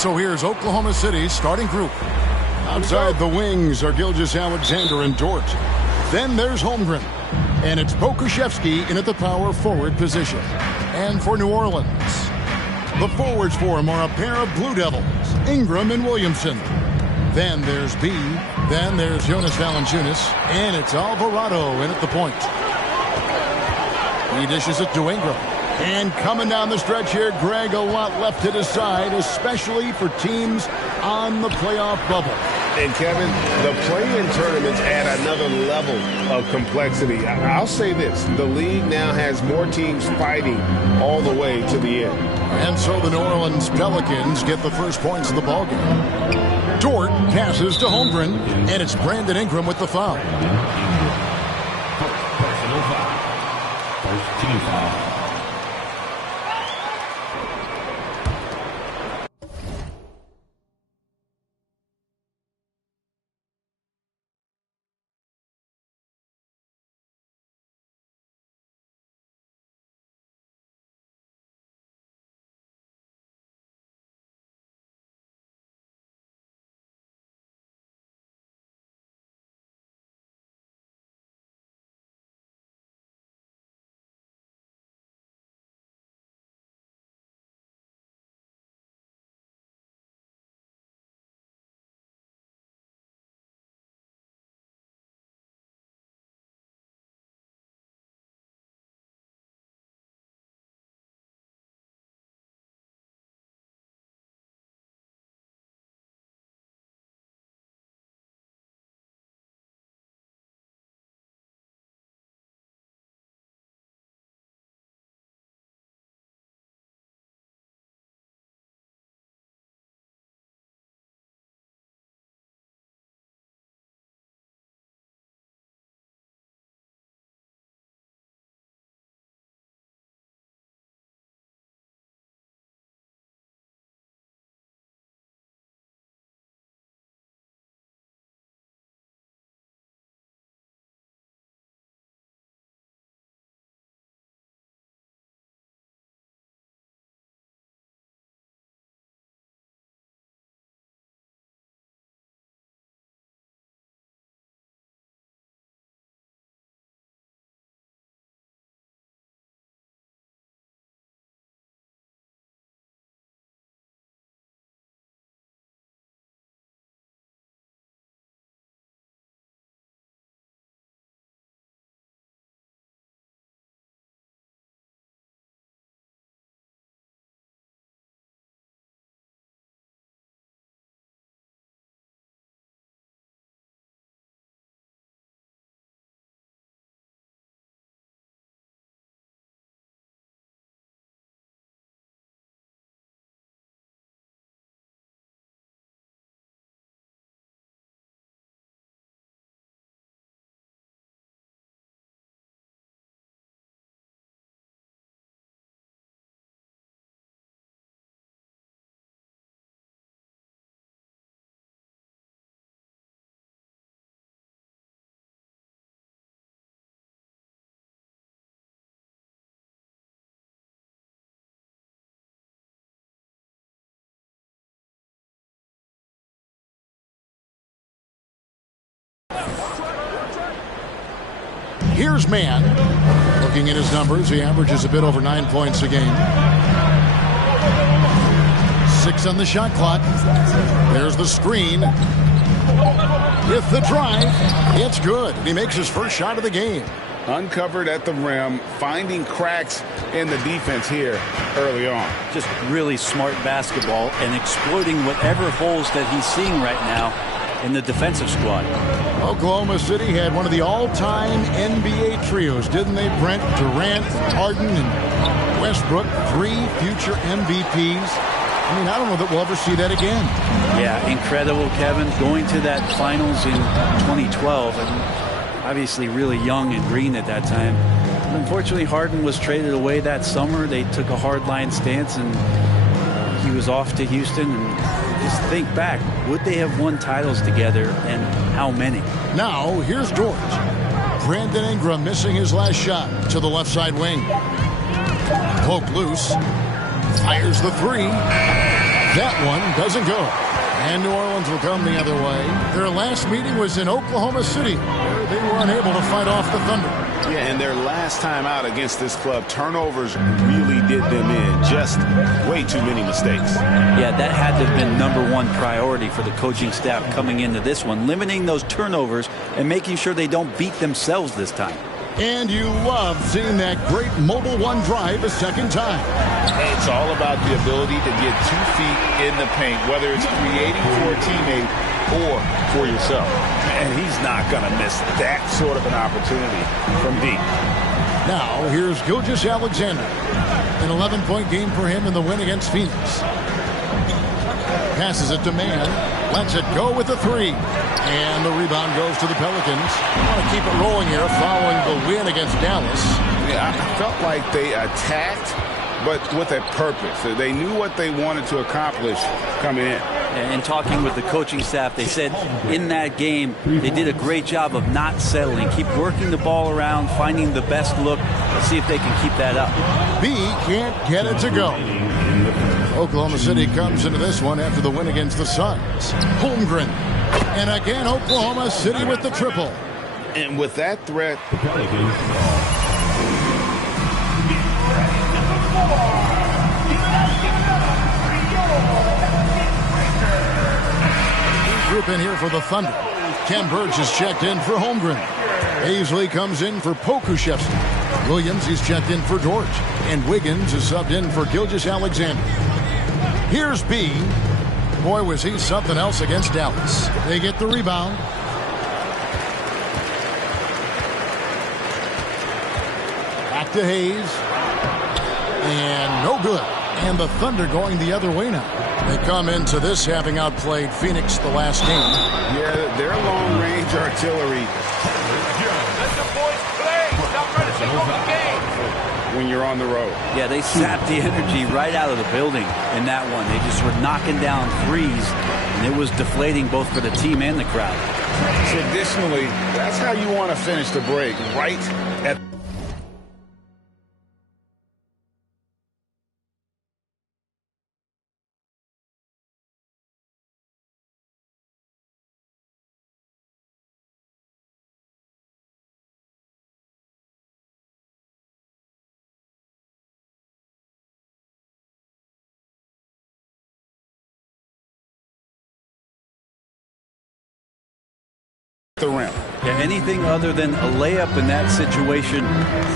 So here's Oklahoma City's starting group. Outside the wings are Gilgeous-Alexander and Dort. Then there's Holmgren. And it's Pokusevski in at the power forward position. And for New Orleans, the forwards for him are a pair of Blue Devils, Ingram and Williamson. Then there's B. Then there's Jonas Valanciunas. And it's Alvarado in at the point. He dishes it to Ingram. And coming down the stretch here, Greg, a lot left to decide, especially for teams on the playoff bubble. And, Kevin, the play-in tournaments add another level of complexity. I'll say this. The league now has more teams fighting all the way to the end. And so the New Orleans Pelicans get the first points of the ballgame. Dort passes to Holmgren, and it's Brandon Ingram with the foul. Personal foul. First team foul. Here's Mann. Looking at his numbers, he averages a bit over 9 points a game. 6 on the shot clock. There's the screen. With the drive, it's good. He makes his first shot of the game. Uncovered at the rim, finding cracks in the defense here early on. Just really smart basketball and exploiting whatever holes that he's seeing right now in the defensive squad. Oklahoma City had one of the all-time NBA trios, didn't they, Brent? Durant, Harden, and Westbrook, 3 future MVPs. I mean, I don't know that we'll ever see that again. Yeah, incredible, Kevin. Going to that finals in 2012, and obviously really young and green at that time. Unfortunately, Harden was traded away that summer. They took a hardline stance, and he was off to Houston. And just think back, would they have won titles together, and how many? Now, here's Dort. Brandon Ingram missing his last shot to the left side wing. Poke loose. Fires the 3. That one doesn't go. And New Orleans will come the other way. Their last meeting was in Oklahoma City, where they were unable to fight off the Thunder. Yeah, and their last time out against this club, turnovers really did them in. Just way too many mistakes. Yeah, that had to have been #1 priority for the coaching staff coming into this one, limiting those turnovers and making sure they don't beat themselves this time. And you love seeing that great mobile one drive a second time. It's all about the ability to get 2 feet in the paint, whether it's creating for a teammate or for yourself. And he's not going to miss that sort of an opportunity from deep. Now, here's Gilgeous-Alexander. An 11-point game for him in the win against Phoenix. Passes it to Mann. Lets it go with the 3. And the rebound goes to the Pelicans. They want to keep it rolling here following the win against Dallas. Yeah, I felt like they attacked, but with a purpose. They knew what they wanted to accomplish coming in. And talking with the coaching staff, they said in that game they did a great job of not settling. Keep working the ball around, finding the best look. Let's see if they can keep that up. B can't get it to go. Oklahoma City comes into this one after the win against the Suns. Holmgren. And again, Oklahoma City with the triple. And with that threat, group in here for the Thunder. Ken Burge is checked in for Holmgren. Hazley comes in for Pokusevski. Williams is checked in for Dort. And Wiggins is subbed in for Gilgeous-Alexander. Here's B. Boy, was he something else against Dallas. They get the rebound. Back to Hayes. And no good. And the Thunder going the other way now. They come into this having outplayed Phoenix the last game. Yeah, their long-range artillery. Let the boys play. Stop trying to take over the game. When you're on the road. Yeah, they sapped the energy right out of the building in that one. They just were knocking down threes, and it was deflating both for the team and the crowd. Traditionally, that's how you want to finish the break, right at the rim. Yeah, anything other than a layup in that situation,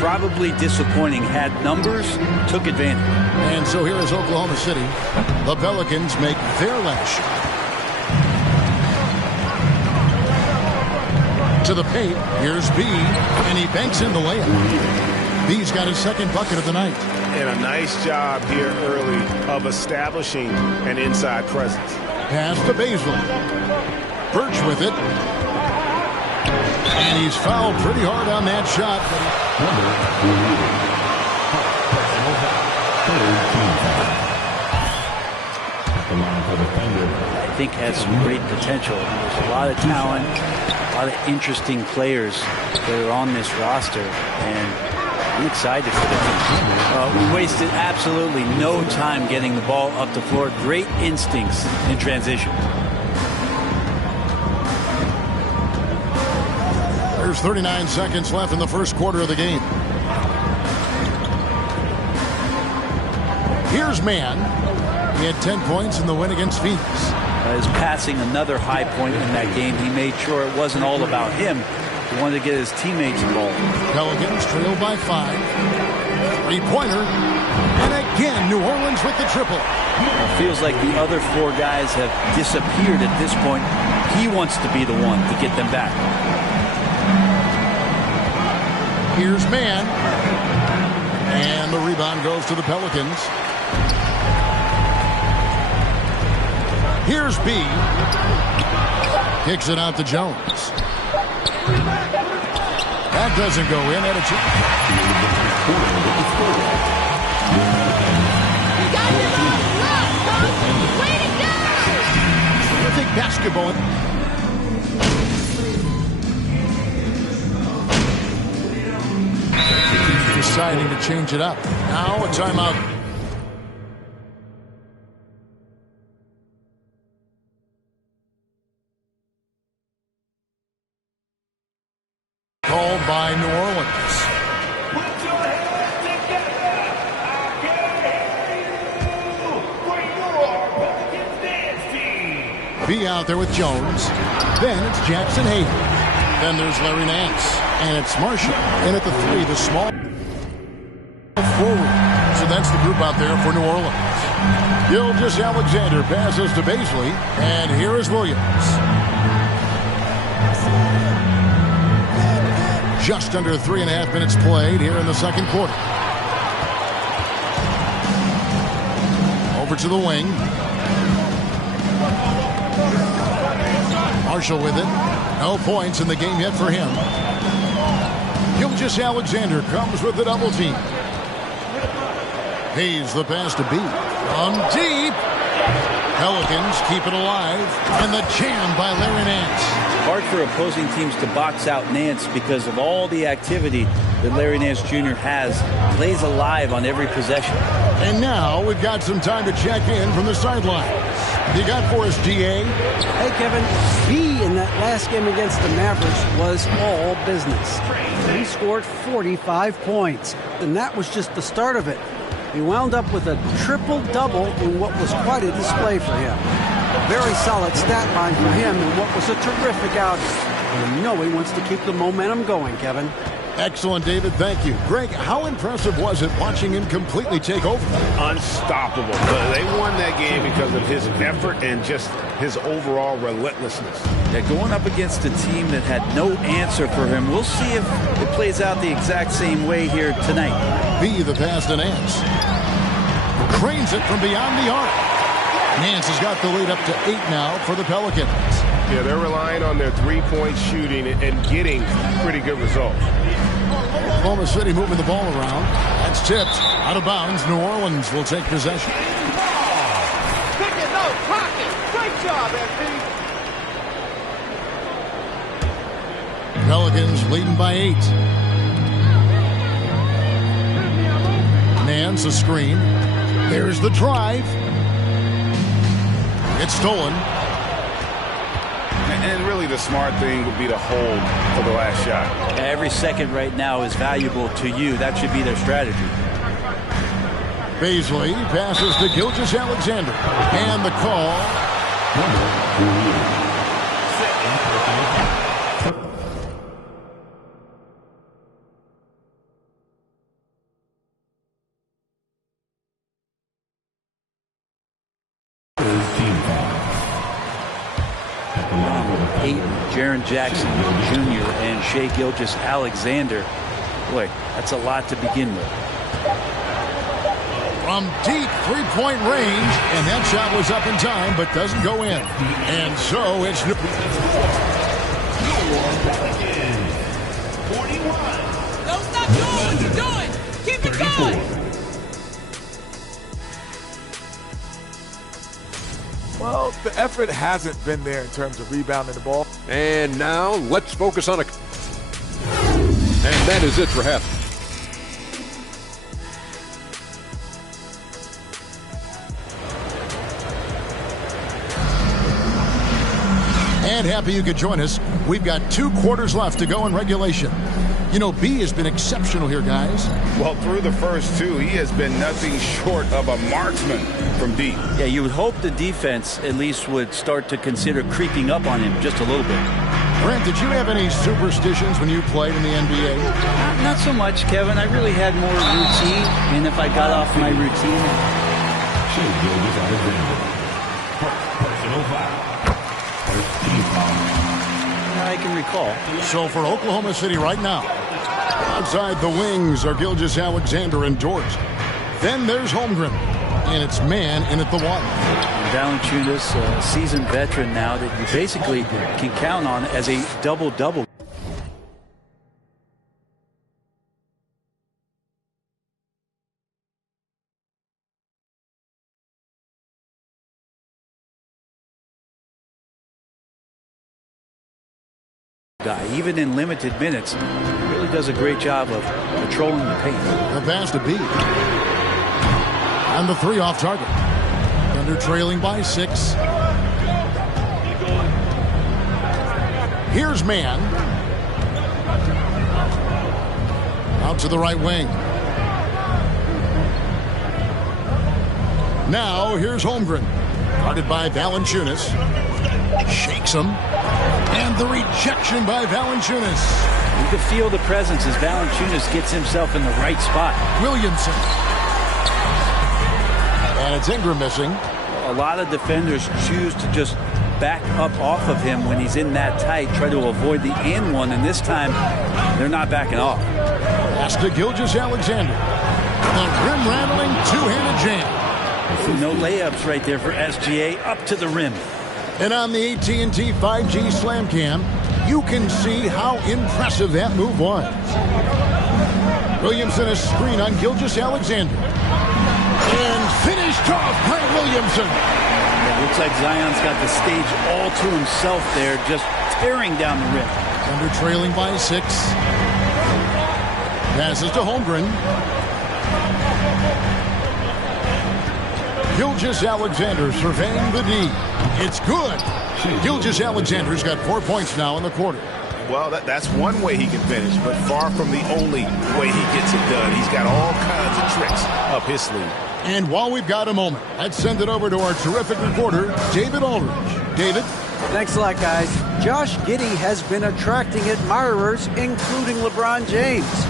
probably disappointing. Had numbers, took advantage. And so here is Oklahoma City. The Pelicans make their last shot. To the paint, here's B, and he banks in the layup. B's got his second bucket of the night. And a nice job here early of establishing an inside presence. Pass to Bazley. Birch with it. And he's fouled pretty hard on that shot. I think has some great potential. There's a lot of talent, a lot of interesting players that are on this roster, and I'm excited for the team. We wasted absolutely no time getting the ball up the floor. Great instincts in transition. There's 39 seconds left in the first quarter of the game. Here's Mann. He had 10 points in the win against Phoenix. Is passing another high point in that game. He made sure it wasn't all about him. He wanted to get his teammates involved. Pelicans trailed by 5. Three-pointer. And again, New Orleans with the triple. It feels like the other 4 guys have disappeared at this point. He wants to be the one to get them back. Here's Mann. And the rebound goes to the Pelicans. Here's B. Kicks it out to Jones. That doesn't go in. At a terrific basketball. Deciding to change it up. Now a timeout. B out there with Jones. Then it's Jackson Hayes. Then there's Larry Nance. And it's Marshall. And at the 3, the small forward. So that's the group out there for New Orleans. Gilgeous-Alexander passes to Baisley. And here is Williams. Just under 3.5 minutes played here in the second quarter. Over to the wing. Marshall with it. No points in the game yet for him. Gilgeous-Alexander comes with the double team. Hayes the pass to B. From deep. Pelicans keep it alive. And the jam by Larry Nance. Hard for opposing teams to box out Nance because of all the activity that Larry Nance Jr. has. Plays alive on every possession. And now we've got some time to check in from the sidelines. You got for us, DA? Hey, Kevin, B in that last game against the Mavericks was all business. He scored 45 points, and that was just the start of it. He wound up with a triple-double in what was quite a display for him. A very solid stat line for him in what was a terrific outing. And you know he wants to keep the momentum going, Kevin. Excellent, David. Thank you. Greg, how impressive was it watching him completely take over? Unstoppable. They won that game because of his effort and just his overall relentlessness. Yeah, going up against a team that had no answer for him. We'll see if it plays out the exact same way here tonight. B the pass to Nance. Cranes it from beyond the arc. Nance has got the lead up to 8 now for the Pelicans. Yeah, they're relying on their three-point shooting and getting pretty good results. Oklahoma City moving the ball around. That's tipped. Out of bounds. New Orleans will take possession. Pick it up, pocket. Great job, FP. Pelicans leading by 8. Nance a screen. There's the drive. It's stolen. And really the smart thing would be to hold for the last shot. Every second right now is valuable to you. That should be their strategy. Baisley passes to Gilgeous-Alexander. And the call. Jaren Jackson Jr. and Shai Gilgeous-Alexander. Boy, that's a lot to begin with. From deep three-point range, and that shot was up in time, but doesn't go in. And so it's... Don't stop doing what you're doing. Keep it going. Well, the effort hasn't been there in terms of rebounding the ball. And now let's focus on a... And that is it for half. And happy you could join us. We've got 2 quarters left to go in regulation. You know, B has been exceptional here, guys. Well, through the first 2, he has been nothing short of a marksman from deep. Yeah, you would hope the defense at least would start to consider creeping up on him just a little bit. Brent, did you have any superstitions when you played in the NBA? Not so much, Kevin. I really had more routine, and if I got off my routine... Personal foul. First team foul. I can recall. So for Oklahoma City right now, outside the wings are Gilgeous-Alexander and Dort. Then there's Holmgren, and it's man in at the 1. Valanciunas, a seasoned veteran now that you basically can count on as a double-double. Guy, even in limited minutes, really does a great job of controlling the paint. The pass to B. And the 3 off target. Thunder trailing by 6. Here's man. Out to the right wing. Now here's Holmgren. Guarded by Valanciunas. Shakes him. And the rejection by Valanciunas. You can feel the presence as Valanciunas gets himself in the right spot. Williamson. And it's Ingram missing. A lot of defenders choose to just back up off of him when he's in that tight, try to avoid the and one, and this time they're not backing off. Pass to Gilgeous-Alexander. The rim-rattling two-handed jam. No layups right there for SGA, up to the rim. And on the AT&T 5G Slam Cam, you can see how impressive that move was. Williamson a screen on Gilgeous-Alexander. And finished off by Williamson. Yeah, looks like Zion's got the stage all to himself there, just tearing down the rim. Thunder trailing by 6. Passes to Holmgren. Gilgeous-Alexander surveying the D. It's good. Gilgeous-Alexander's got 4 points now in the quarter. Well, that's one way he can finish, but far from the only way he gets it done. He's got all kinds of tricks up his sleeve. And while we've got a moment, let's send it over to our terrific reporter, David Aldridge. David? Thanks a lot, guys. Josh Giddey has been attracting admirers, including LeBron James.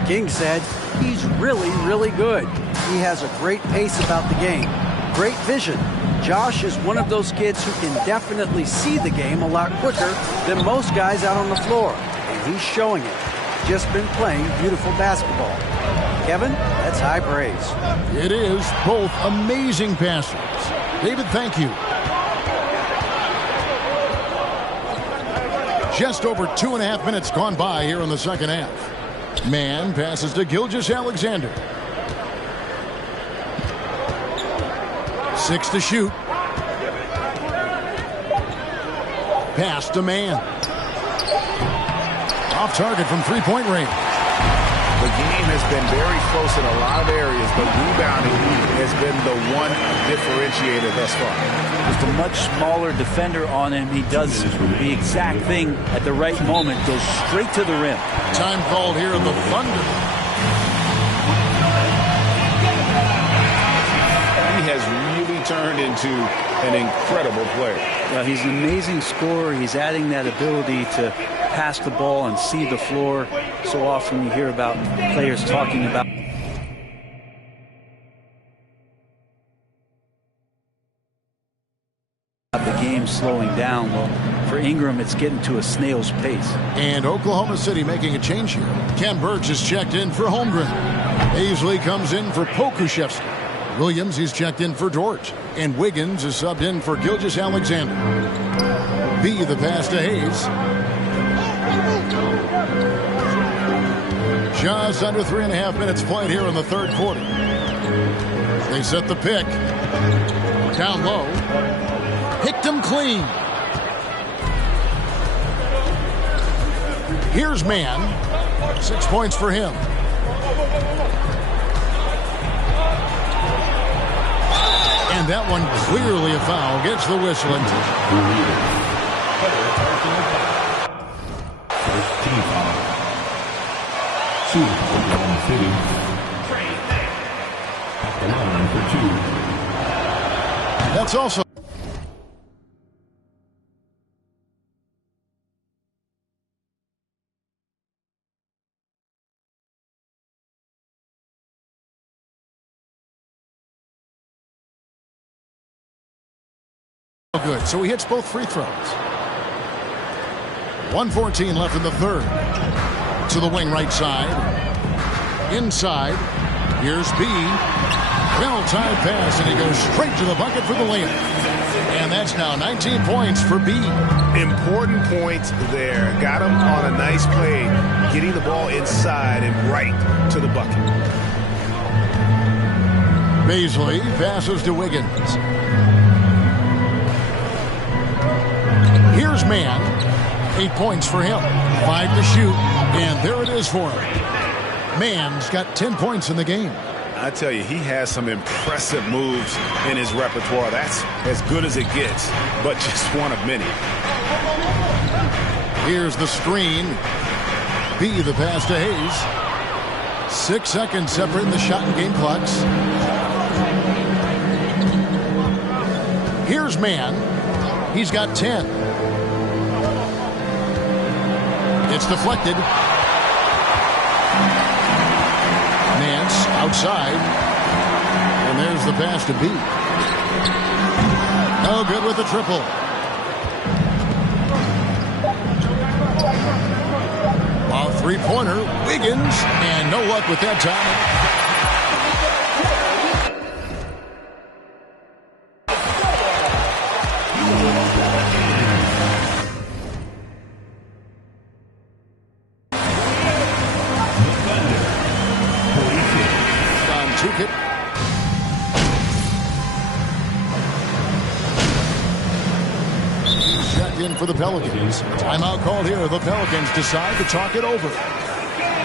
The King said he's really, really good. He has a great pace about the game, great vision. Josh is one of those kids who can definitely see the game a lot quicker than most guys out on the floor, and he's showing it. Just been playing beautiful basketball. Kevin, that's high praise. It is. Both amazing passers. David, thank you. Just over 2.5 minutes gone by here in the second half. Mann passes to Gilgeous-Alexander. 6 to shoot. Pass to Mann. Off target from three-point range. The game has been very close in a lot of areas, but rebounding has been the one differentiator thus far. Just a much smaller defender on him. He does the exact thing at the right moment, goes straight to the rim. Time called here in the Thunder. He has really turned into an incredible player. Well, he's an amazing scorer. He's adding that ability to pass the ball and see the floor. So often you hear about players talking about the game slowing down. Well, for Ingram, it's getting to a snail's pace. And Oklahoma City making a change here. Ken Burge is checked in for Holmgren. Hazley comes in for Pokusevski. Williams, he's checked in for Dort. And Wiggins is subbed in for Gilgeous-Alexander. B, the pass to Hayes. Just under 3.5 minutes played here in the third quarter. They set the pick. Down low. Picked him clean. Here's Mann. 6 points for him. And that one clearly a foul. Gets the whistle. First team foul. Oklahoma City. At the line for 2. That's also good. So he hits both free throws. 1:14 left in the third. To the wing right side. Inside. Here's B. Well-timed pass, and he goes straight to the bucket for the layup. And that's now 19 points for B. Important points there. Got him on a nice play, getting the ball inside and right to the bucket. Bazley passes to Wiggins. Here's Mann. 8 points for him. 5 to shoot. And there it is for him. Mann's got 10 points in the game. I tell you, he has some impressive moves in his repertoire. That's as good as it gets, but just one of many. Here's the screen. B, the pass to Hayes. 6 seconds separating the shot and game clocks. Here's Mann. He's got 10. It's deflected. Nance outside. And there's the pass to B. No good with the triple. While three-pointer, Wiggins, and no luck with that time. In for the Pelicans. Timeout called here. The Pelicans decide to talk it over.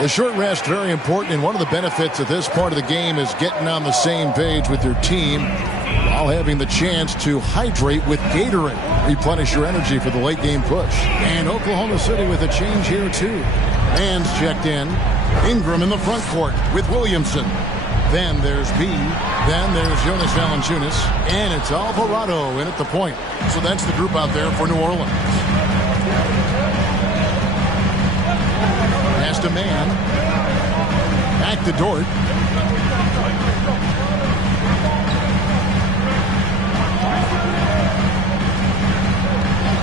The short rest, very important, and one of the benefits of this part of the game is getting on the same page with your team while having the chance to hydrate with Gatorade. Replenish your energy for the late game push. And Oklahoma City with a change here too. Man's checked in. Ingram in the front court with Williamson. Then there's B. Then there's Jonas Valanciunas. And it's Alvarado in at the point. So that's the group out there for New Orleans. Pass to Mann. Back to Dort.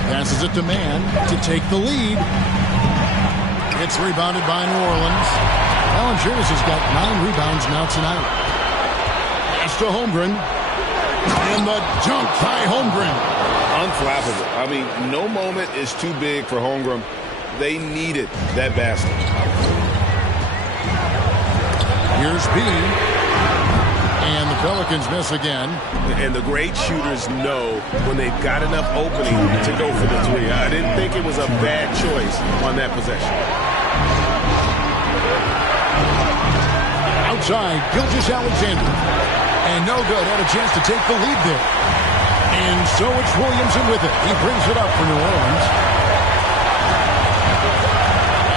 Passes it to Mann to take the lead. It's rebounded by New Orleans. Valanciunas has got 9 rebounds now tonight. Pass to Holmgren. And the dunk by Holmgren. Unflappable. I mean, no moment is too big for Holmgren. They needed that basket. Here's B. And the Pelicans miss again. And the great shooters know when they've got enough opening to go for the three. I didn't think it was a bad choice on that possession. Outside, Gilgeous-Alexander. And no good. Had a chance to take the lead there. And so it's Williamson with it. He brings it up for New Orleans.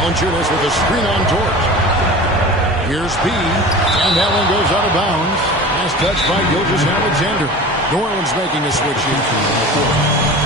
Valanciunas with a screen on Dort. Here's B. And that one goes out of bounds. Last touch by Gilgeous-Alexander. New Orleans making a switch in.